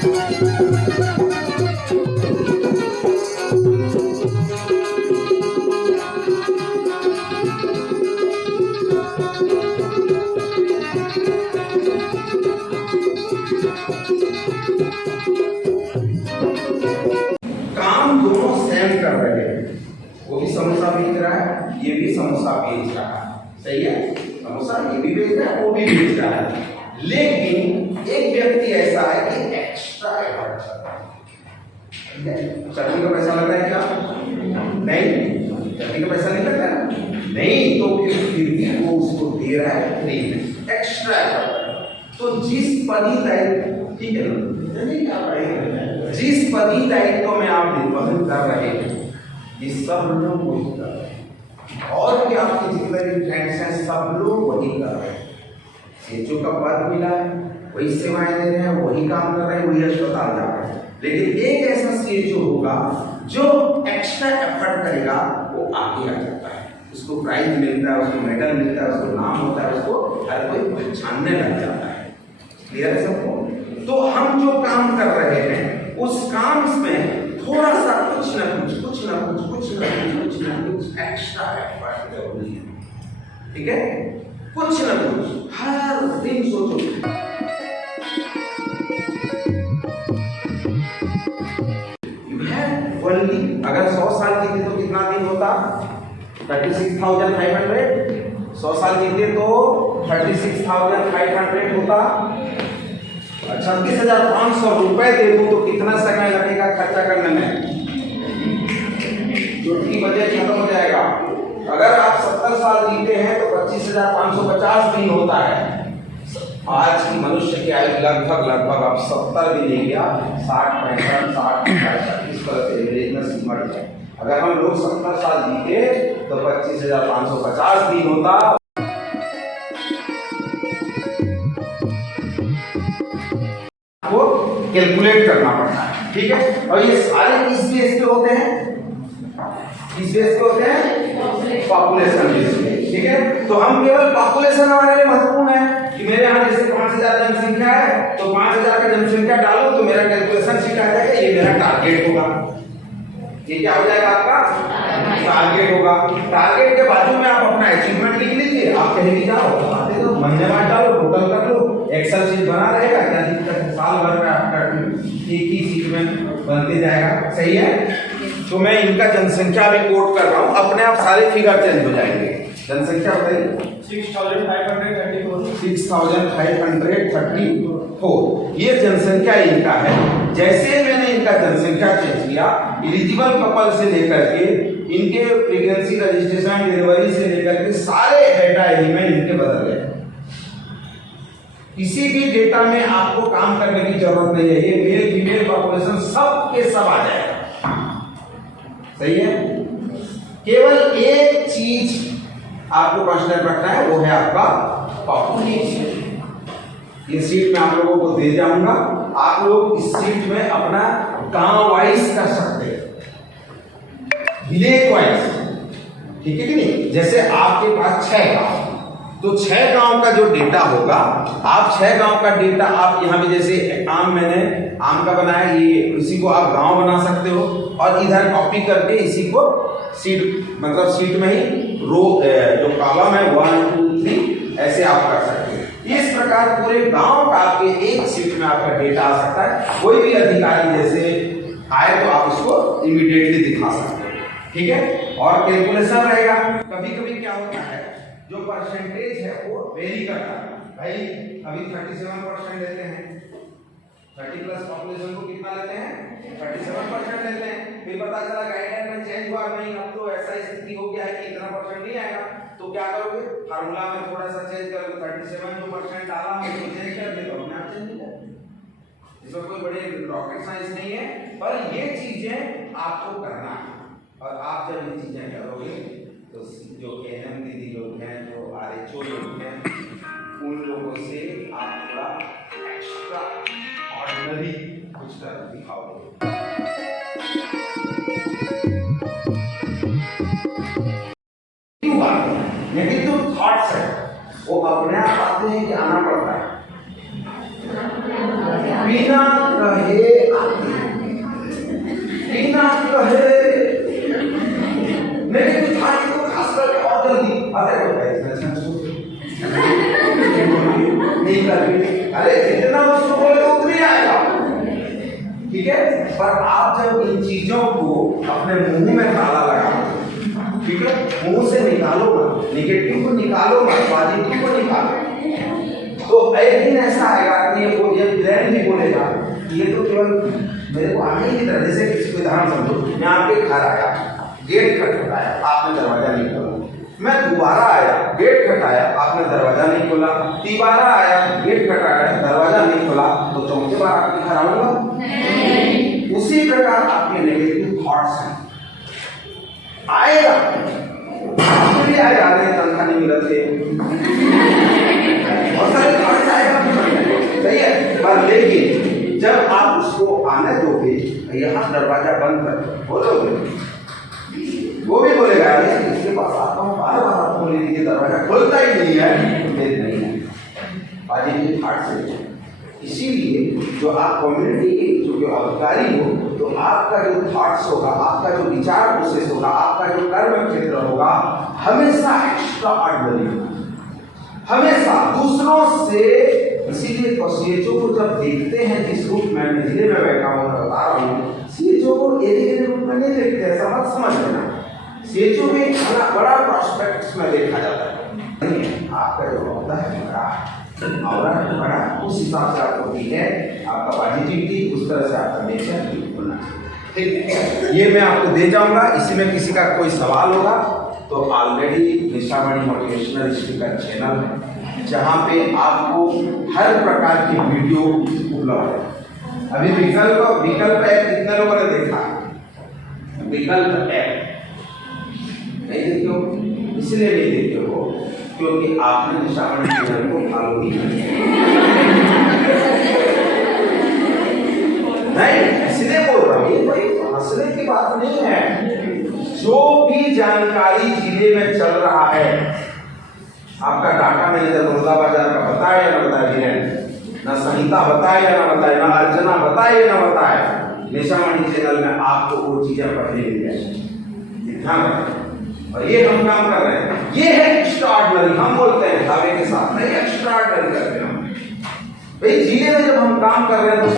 काम दोनों सेम कर रहे हैं, वो भी समोसा बेच रहा है, ये भी समोसा बेच रहा है, सही है। समोसा ये भी बेच रहा है, वो भी बेच रहा है, लेकिन एक व्यक्ति ऐसा है कि एक्स्ट्रा एफर्ट कर रहा है। चटनी का पैसा लगता है क्या? नहीं, चटनी का पैसा नहीं लगता है, नहीं, तो फिर भी वो उसको दे रहा है फ्री में, एक्स्ट्रा एफर्ट। तो जिस पदी दायित्व, ठीक है ना, जिस पदी दायित्व में आप निर्वहन कर रहे हैं, ये सब लोग वही कर रहे हैं, और भी आपके जितने भी फ्रेंड्स हैं सब लोग वही कर रहे हैं। सीएचओ का पद मिला है, वही सेवाएं दे रहे हैं, वही काम कर रहे हैं, वही अस्पताल जा रहे हैं, लेकिन एक ऐसा सीएचओ होगा जो एक्स्ट्रा एफर्ट करेगा, वो आगे आ जाता है, उसको प्राइज मिलता है, उसको मेडल मिलता है, उसको नाम होता है, उसको हर कोई पहचानने लग जाता है। क्लियर है सबको? तो हम जो काम कर रहे हैं उस काम में थोड़ा सा कुछ ना कुछ एक्स्ट्रा एफर्ट जरूरी है, ठीक है? कुछ ना कुछ हर दिन सोचो। अगर 100 साल जीते तो कितना दिन होता? 36,500। 100 साल जीते तो 36,500 होता। 36,500 रुपए दे दूं तो कितना समय लगेगा खर्चा करने में? छुट्टी बजट खत्म हो जाएगा। अगर आप 70 साल जीते हैं तो 25,550 दिन होता है। आज की मनुष्य की आयु लगभग आप 70 भी नहीं गया, 60, 65, 60, इस तरह से एवरेज में सिमट है। अगर हम लोग 70 साल जीते तो 25,550 दिन होता। वो कैलकुलेट करना पड़ता है, ठीक है? और ये सारे किस बेस पे होते हैं? किस बेस पे होते हैं? पॉपुलेशन बेस पे, ठीक है? तो हम केवल पॉपुलेशन हमारे लिए महत्वपूर्ण है कि मेरे यहाँ जैसे 5,000 जनसंख्या है तो 5,000 का जनसंख्या डालो तो मेरा कैलकुलेशन शीट आ जाएगा, ये मेरा टारगेट होगा। ये क्या हो जाएगा? आपका टारगेट होगा। टारगेट के बाजू में आप अपना अचीवमेंट लिख लीजिए। आप कहीं भी जाओ, आते तो महीने में डालो, टोटल कर लो, एक्सेल शीट बना रहेगा, क्या दिक्कत है? साल भर में आपका एक ही शीट में बनते जाएगा, सही है? तो मैं इनका जनसंख्या भी कोट कर रहा हूँ, अपने आप सारे फिगर चेंज हो जाएंगे। जनसंख्या बताइए। 6,534। ये जनसंख्या इनका है। जैसे मैंने इनका जनसंख्या चेंज किया, एलिजिबल कपल से लेकर के इनके प्रेगनेंसी, रजिस्ट्रेशन, डिलीवरी से लेकर के सारे डेटा एलिमेंट इनके बदल गए। किसी भी डेटा में आपको काम करने की जरूरत नहीं है, ये मेल फीमेल पॉपुलेशन सब के सब आ जाएगा, सही है? केवल एक चीज आपको कांस्टेंट रखना है, वो है आपका पॉपुलेशन। ये सीट में आप लोगों को दे जाऊंगा, आप लोग इस सीट में अपना गांव वाइज कर सकते हैं, विलेज वाइज, ठीक है कि नहीं? जैसे आपके पास 6 गांव, तो 6 गांव का जो डेटा होगा, आप 6 गांव का डेटा आप यहाँ पे जैसे आम, मैंने आम का बनाया, ये इसी को आप गांव बना सकते हो और इधर कॉपी करके इसी को सीट, मतलब सीट में ही रो जो कॉलम है 1, 2, 3 ऐसे आप कर सकते हैं। इस प्रकार पूरे गांव का आपके एक सीट में आपका डेटा आ सकता है। कोई भी अधिकारी जैसे आए तो आप उसको इमीडिएटली दिखा सकते हैं, ठीक है? और कैलकुलेशन रहेगा। कभी कभी क्या होता है, जो परसेंटेज है वो वेरी करता है। भाई अभी 37% लेते हैं, 30 प्लस पॉपुलेशन को कितना लेते हैं? 37% लेते हैं। फिर पता चला गाइडलाइन में चेंज हुआ, नहीं अब तो ऐसा स्थिति हो गया है कि इतना परसेंट नहीं आएगा, तो क्या करोगे? फार्मूला में थोड़ा सा चेंज करोगे, 37% डाला तो चेंज कर दे, तो अपने आप चेंज हो जाएगा। इसमें कोई बड़े रॉकेट साइंस नहीं है, पर ये चीजें आपको करना है। और आप जब ये चीजें करोगे तो जो एनएम दीदी लोग हैं, जो आरएचओ लोग हैं, उन लोगों से आप थोड़ा एक्स्ट्रा ऑर्डिनरी कुछ कर दिखाओगे। नेगेटिव थॉट्स है वो अपने आप आते हैं कि आना पड़ता है। बिना कहे बिना कहे नेगेटिव थॉट को खास करके और जल्दी नहीं कर, अरे जितना उसको बोले उतनी आएगा, ठीक है। पर आप जब इन चीजों को अपने मुंह में ताला लगाओ, ठीक है, मुंह से निकालो मत, निगेटिव को निकालो मत, पॉजिटिव को निकालो, तो एक दिन ऐसा आएगा कि ये प्लान भी बोलेगा ये तो केवल मेरे को आने की तरह, जैसे किसी को उदाहरण समझो, मैं आपके घर आया, गेट खटखटाया, आपने दरवाजा नहीं खोला, मैं दोबारा आया, गेट खटखटाया, आपने दरवाजा नहीं खोला, तीसरा आया, गेट खटखटाया, दरवाजा नहीं खोला, तो चौथे बार आपके घर आऊंगा नहीं। उसी प्रकार आपके नेगेटिव थॉट्स हैं, आएगा, आपके लिए आएगा, नहीं तनख्वाह नहीं मिल रही, बहुत सारे थॉट्स आएगा, सही है। पर लेकिन जब आप उसको आने दोगे, यहाँ दरवाजा बंद कर बोलोगे, वो भी बोलेगा इसके पास आता हूँ, बार बार आपको बोले दीजिए, दरवाजा खोलता ही नहीं है, नहीं है पॉजिटिव थॉट से। इसीलिए जो आप कम्युनिटी के जो अधिकारी हो, तो आपका जो थॉट्स होगा, आपका जो विचार प्रोसेस होगा, आपका जो कर्म क्षेत्र होगा, हमेशा एक्स्ट्रा ऑर्डिनरी होगा, हमेशा दूसरों से। इसीलिए सीएचओ को जब देखते हैं जिस रूप में जिले में बैठा हुआ बता रहा हूँ, सीएचओ को एरिया रूप में नहीं देखते, ऐसा मत समझ लेना। सीएचओ भी बड़ा प्रोस्पेक्ट्स में देखा जाता है, आपका जो होता है बड़ा उस हिसाब से आपको ठीक है, आपका पॉजिटिविटी उस तरह से आपका नेचर होना चाहिए, ठीक है। ये मैं आपको दे जाऊंगा, इसी में किसी का कोई सवाल होगा तो ऑलरेडी निशामणि मोटिवेशनल स्पीकर चैनल है, जहाँ पे आपको हर प्रकार की वीडियो उपलब्ध है। अभी विकल्प ऐप कितने लोगों ने देखा? विकल्प ऐप नहीं देखे हो, इसलिए नहीं देखे हो क्योंकि आपने निशामणि चैनल को फॉलो नहीं किया, नहीं इसलिए बोल रहा हूँ, ये कोई हंसने की बात नहीं है। जो भी जानकारी जिले में चल रहा है, आपका डाटा मैनेजर बड़ौदा बाजार का बताए या ना बताए, ना संहिता बताए या ना बताए, ना अर्चना बताए या ना बताए, निशामणि चैनल में आपको वो चीजें पढ़ने मिल जाएगी, ध्यान रखें। और ये हम काम कर रहे हैं, ये है एक्स्ट्राऑर्डिनरी, हम बोलते हैं दावे के साथ नहीं, एक्स्ट्राऑर्डिनरी करते हैं हम भाई। जिले में जब हम काम कर रहे हैं तो